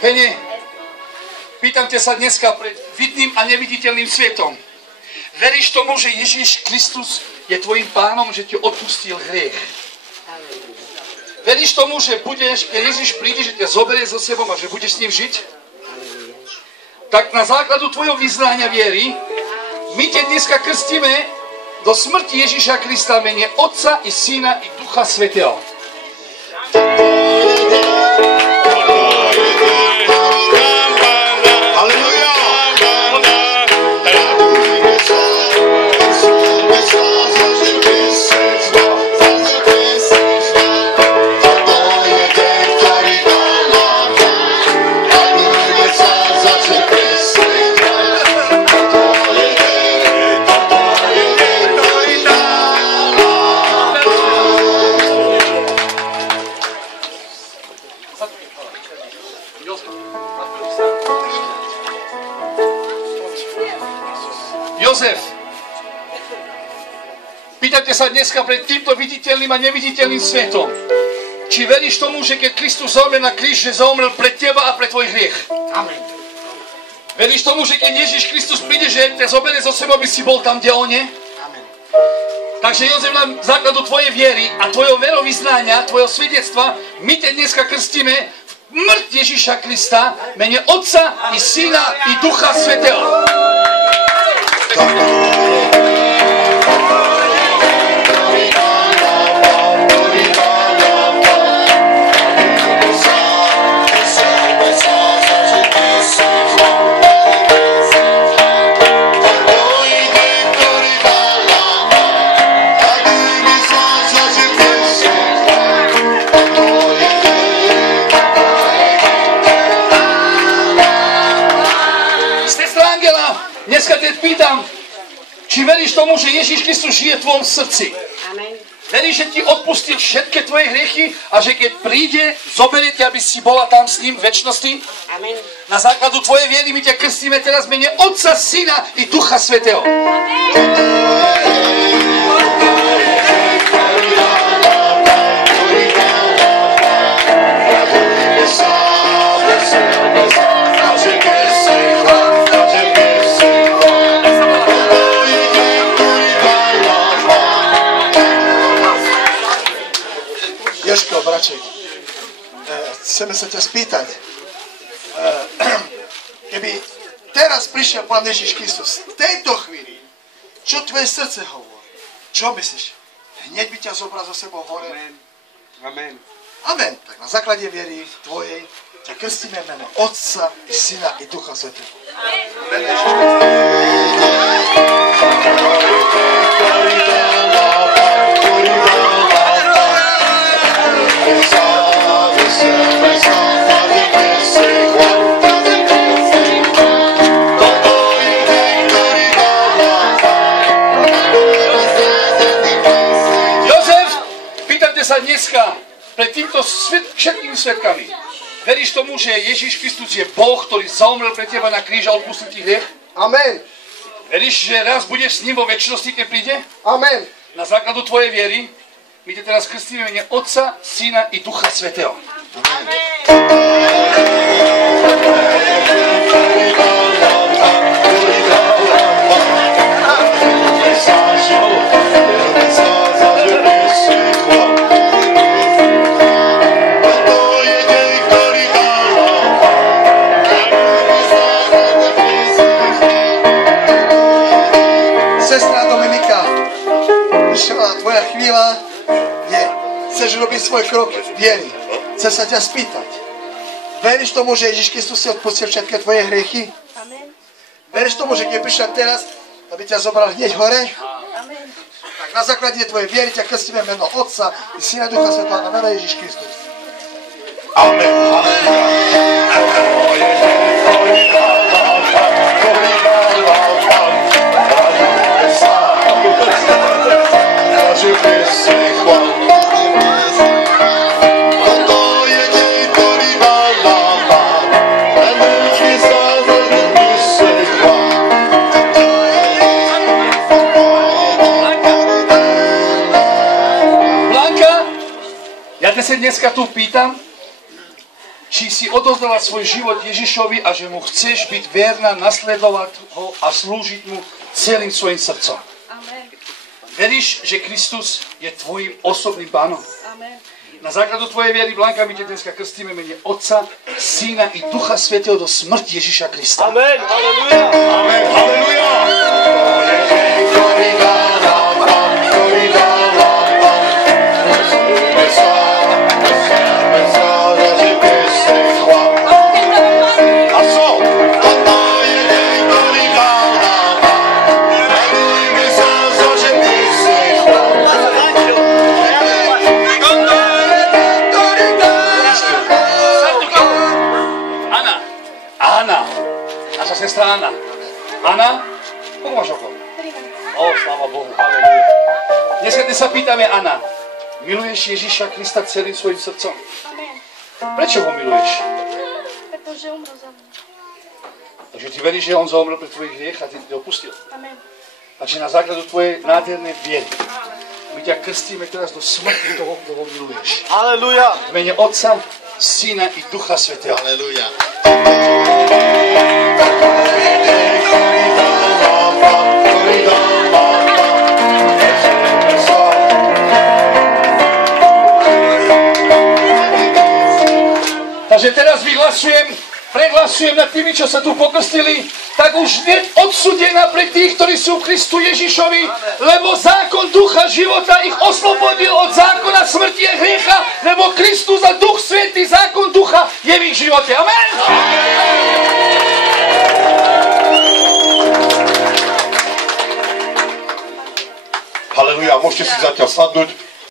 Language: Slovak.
Hene, pýtam ťa sa dneska pred vidným a neviditeľným svetom. Veríš tomu, že Ježíš Kristus je tvojim pánom, že ti odpustil hriech? Veríš tomu, že budeš, keď Ježíš príde, že ťa zoberie so sebou a že budeš s ním žiť? Tak na základu tvojho vyznania viery, my ťa dneska krstíme do smrti Ježíša Krista v mene Otca i Syna i Ducha Svätého. Jozef, pýtate sa dneska pred týmto viditeľným a neviditeľným svetom, či veríš tomu, že keď Kristus zomrel na kríž, že zomrel pre teba a pre tvoj hriech? Amen. Veríš tomu, že keď Ježíš Kristus príde, že ťa zoberie zo sebou, aby si bol tam, kde on je? Amen. Takže Jozef, na základu tvojej viery a tvojho verovyznania, tvojho svedectva, my ťa dneska krstíme v smrť Ježíša Krista, mene Otca i Syna i Ducha Svätého. Dneska te pýtam, či veríš tomu, že Ježíš Kristus žije v tvojom srdci? Amen. Veríš, že ti odpustil všetky tvoje hriechy a že keď príde, zoberie ťa, aby si bola tam s ním v večnosti? Amen. Na základu tvojej viery my ťa krstíme teraz v mene Otca, Syna i Ducha Svätého. Jožko, braček, chceme sa ťa spýtať, keby teraz prišiel Pán Ježiš Kristus, v tejto chvíli, čo tvoje srdce hovorí? Čo myslíš? Hneď by ťa zobral zo sebou hore? Amen. Amen. Amen. Tak na základe viery tvojej ťa krstíme meno Otca i Syna i Ducha Svätého. Amen. Sa dneska pred týmto všetkými svedkami. Veríš tomu, že Ježíš Kristus je Boh, ktorý zomrel pre teba na kríž a odpustil ti hriech? Amen. Veríš, že raz budeš s ním vo večnosti, keď príde? Amen. Na základu tvojej viery my ťa teraz krstíme v mene Otca, Syna i Ducha Svätého. Amen. Tvoja chvíľa je, chceš robiť svoj krok viery. Chcem sa ťa spýtať. Veríš tomu, že Ježíš Kristus si odpustil všetky tvoje hriechy? Amen. Veríš tomu, že keď prišiel teraz, aby ťa zobral hneď hore? Amen. Tak na základe tvojej viery ťa krstíme meno Otca i Syna Ducha Svätého na meno Ježíš Kristus. Amen. Amen. Ja te sa dneska tu pýtam, či si odozdala svoj život Ježišovi a že mu chceš byť verná, nasledovať ho a slúžiť mu celým svojim srdcom. Amen. Veríš, že Kristus je tvojim osobným pánom? Amen. Na základu tvojej viery, Blanka, my ťa dneska krstíme mene Otca, Syna i Ducha Svätého do smrti Ježiša Krista. Amen. Halleluja. Amen. Halleluja. Naša sestra Anna. Anna? Koľko máš rokov? 13. Sláva Bohu, halleluja. Dneska sa pýtame, Anna, miluješ Ježiša Krista celým svojim srdcom? Amen. Prečo ho miluješ? Pretože umrel za mňa. Takže ty veríš, že on zomrel pre tvojich hriech a ty ho pustil. Amen. Takže na základu tvojej nádhernej viery my ťa krstíme teraz do smrti toho, kto ho miluješ. Halleluja. V mene Otca, Syna i Ducha Svätého. Halleluja. Takže teraz prehlasujem nad tými, čo sa tu pokrstili, tak už nie odsúdená pre tých, ktorí sú v Kristu Ježišovi, lebo zákon ducha života ich oslobodil od zákona smrti a hriecha, lebo Kristus a Duch Svätý, zákon ducha je v ich živote. Amen! Halleluja, môžete si zatiaľ sadnúť.